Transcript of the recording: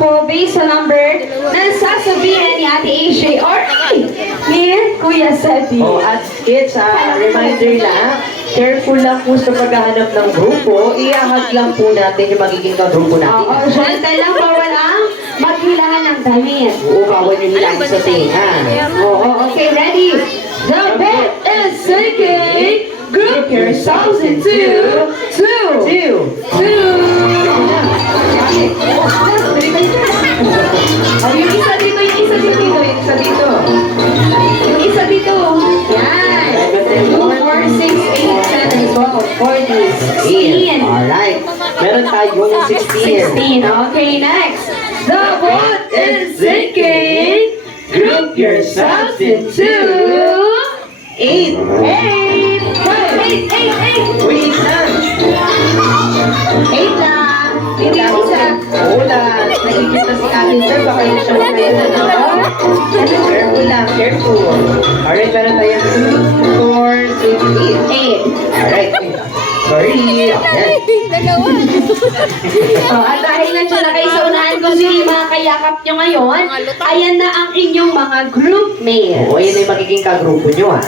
po based sa number na sasabihin ni Ate AJ or ni Kuya Seti. Oh, at kids, reminder lang, careful lang po sa paghahanap ng grupo. Iahag lang po natin yung magiging kagrupo natin. Oo, syempre lang bawal ang maghilangan ng damit. Oo, bawal yung hilang sa tinga. Oo, okay, ready? The bet is sinking. Group yourselves into two. Oh, yung isa dito, yung isa dito, yung isa dito. Yung isa dito. Yan. 2, 4, 6, 8, 7, 12, 14, 16. Alright. Meron tayong 16. 16. Okay, next. The boat is sinking. Group yourselves into 8. 8. 8. Wait lang. 8 lang. Hindi yung isa. Wala. Nakikita si Ate Sir. Baka yung siya ngayon na naman. Careful lang. Careful. Alright, meron tayong 2, 4, 6, 8. Alright. Sorry. Ayan. At dahil nandiyan na kayo sa unahan kung sino yung mga kayakap nyo ngayon, ayan na ang inyong mga group mates. Oo, yun ay magiging kagrupo nyo, ha?